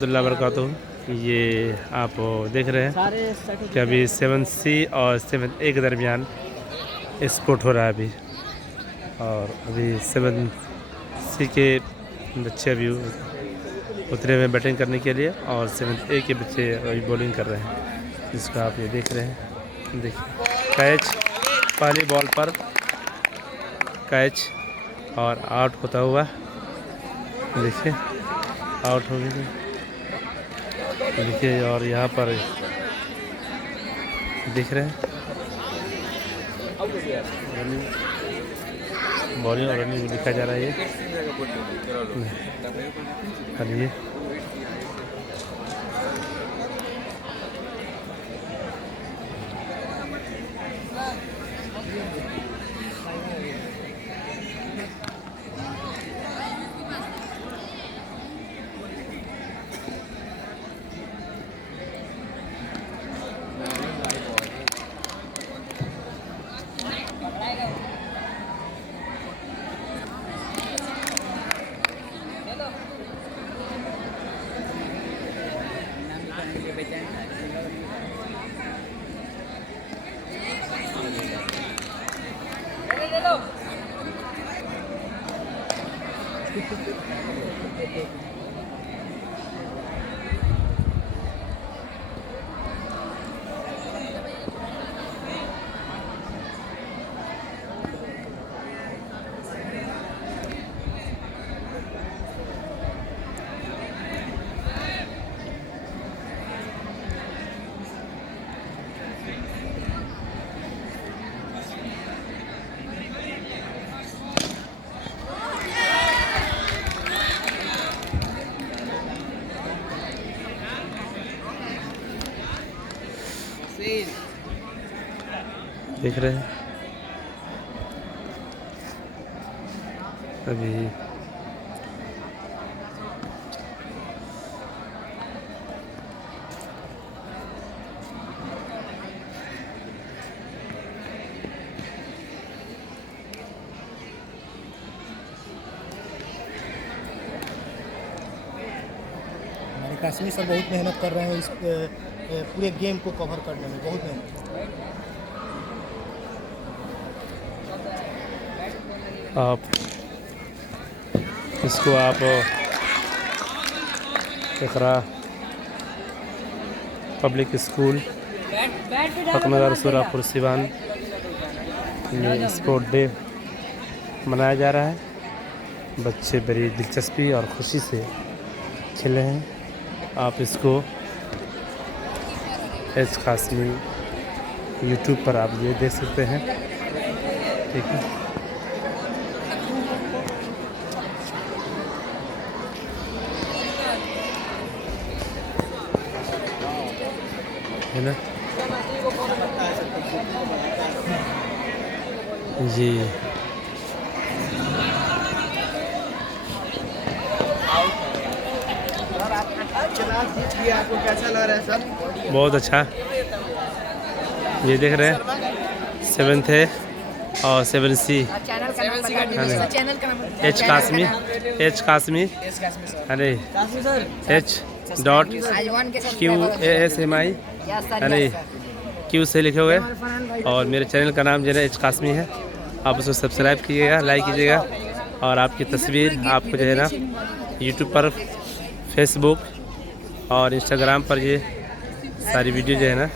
वरकatuh। ये आप देख रहे हैं कि अभी 7C और 7A के दरमियान स्पोर्ट हो रहा है अभी। और अभी 7C के बच्चे अभी उतरे हुए बैटिंग करने के लिए और 7A के बच्चे अभी बॉलिंग कर रहे हैं, जिसका आप ये देख रहे हैं। देखिए कैच, पहली बॉल पर कैच और आउट होता हुआ, देखिए आउट हो गई। देखिए और यहाँ पर दिख रहे हैं बॉलिंग और रनिंग लिखा जा रहा है। ये देख रहे हैं अभी काश्मीर सर बहुत मेहनत कर रहे हैं इस पूरे गेम को कवर करने में, बहुत मेहनत। आप इसको आप इकरा पब्लिक स्कूल हकनगर सुरापुर सिवान में स्पोर्ट डे मनाया जा रहा है। बच्चे बड़ी दिलचस्पी और खुशी से खेले हैं। आप इसको एच कासमी यूट्यूब पर आप ये देख सकते हैं, ठीक है ना जी। आपको कैसा लग रहा है सर? बहुत अच्छा। ये देख रहे हैं 7A और 7C एच कासमी अरे H.QASMI अरे Q से लिखे हुए। और मेरे चैनल का नाम जो है एच कासमी है। आप उसको सब्सक्राइब कीजिएगा, लाइक कीजिएगा और आपकी तस्वीर आपको जो है ना यूट्यूब पर, फेसबुक और इंस्टाग्राम पर ये सारी वीडियो जो है ना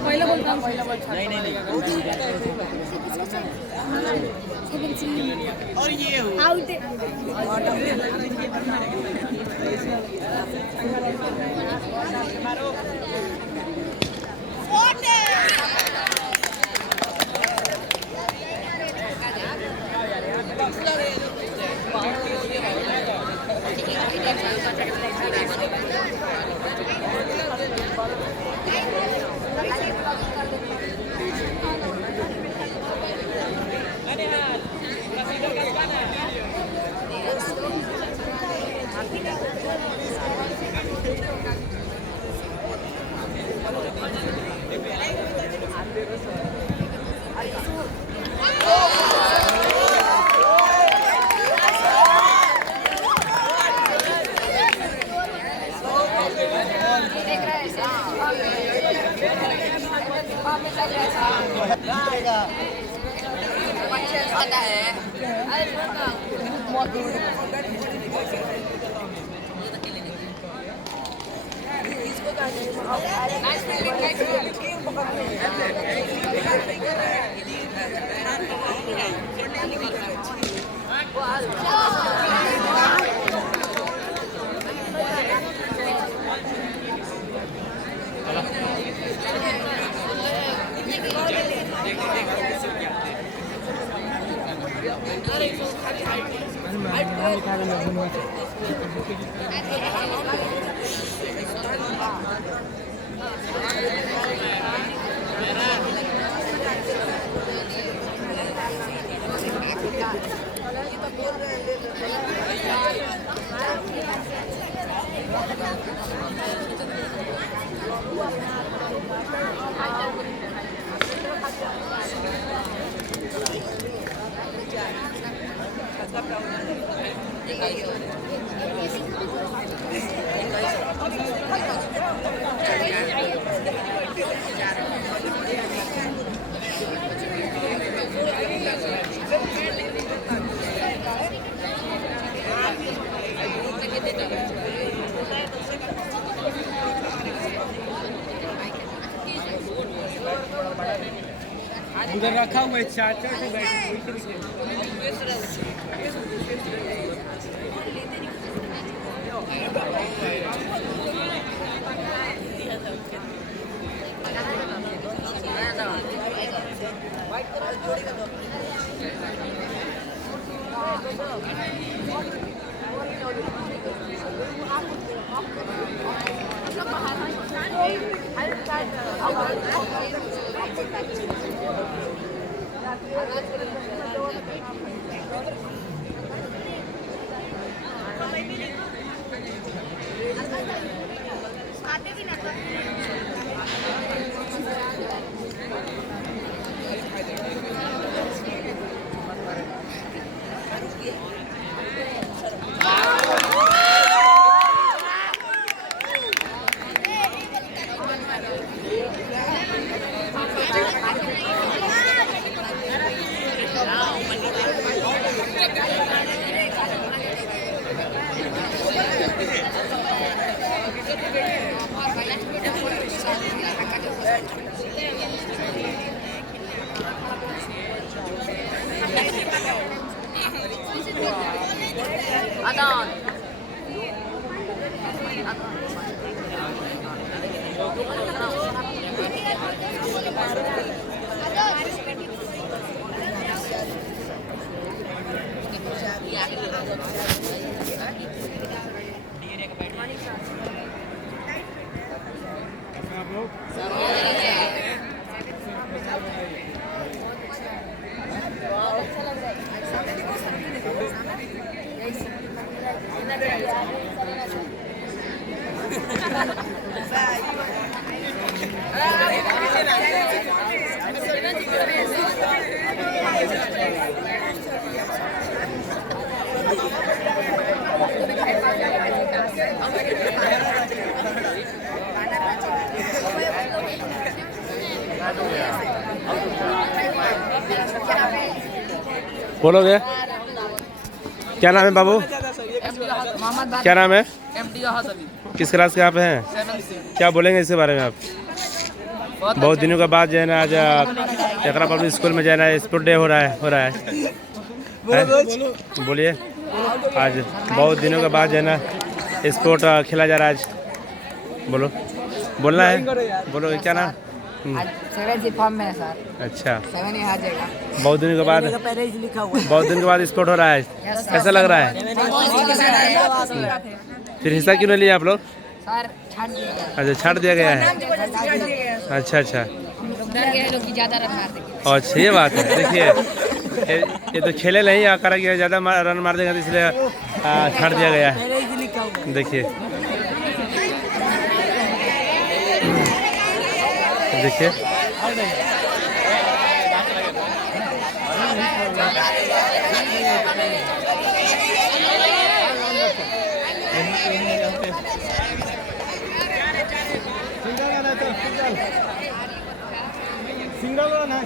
पहिला बोलता और ये आउट उधर रखा हुआ है चाचा से बोलोगे? क्या नाम है बाबू? क्या नाम है? किस क्लास के आप हैं? क्या बोलेंगे इसके बारे में आप? बहुत दिनों के बाद जो है ना आज चकरा पब्लिक स्कूल में जो है ना स्पोर्ट डे हो रहा है बोलिए। आज बहुत दिनों के बाद जो है ना स्पोर्ट खेला जा रहा है आज। बोलो, बोलना है, बोलो क्या नाम? फॉर्म में है सर। अच्छा, 7 ही आ जाएगा। बहुत दिनों के बाद स्पोर्ट हो रहा है, कैसा लग रहा है? फिर हिस्सा क्यों नहीं लिया आप लोग? सर छाट दिया गया। अच्छा, छाट दिया गया है। अच्छा अच्छा, ज़्यादा रन मार देंगे। अच्छा ये बात है। देखिए ये तो खेले नहीं आकर के ज़्यादा रन मार देगा, तो इसलिए छाट दिया गया है। देखिए देखिए सिंगल ना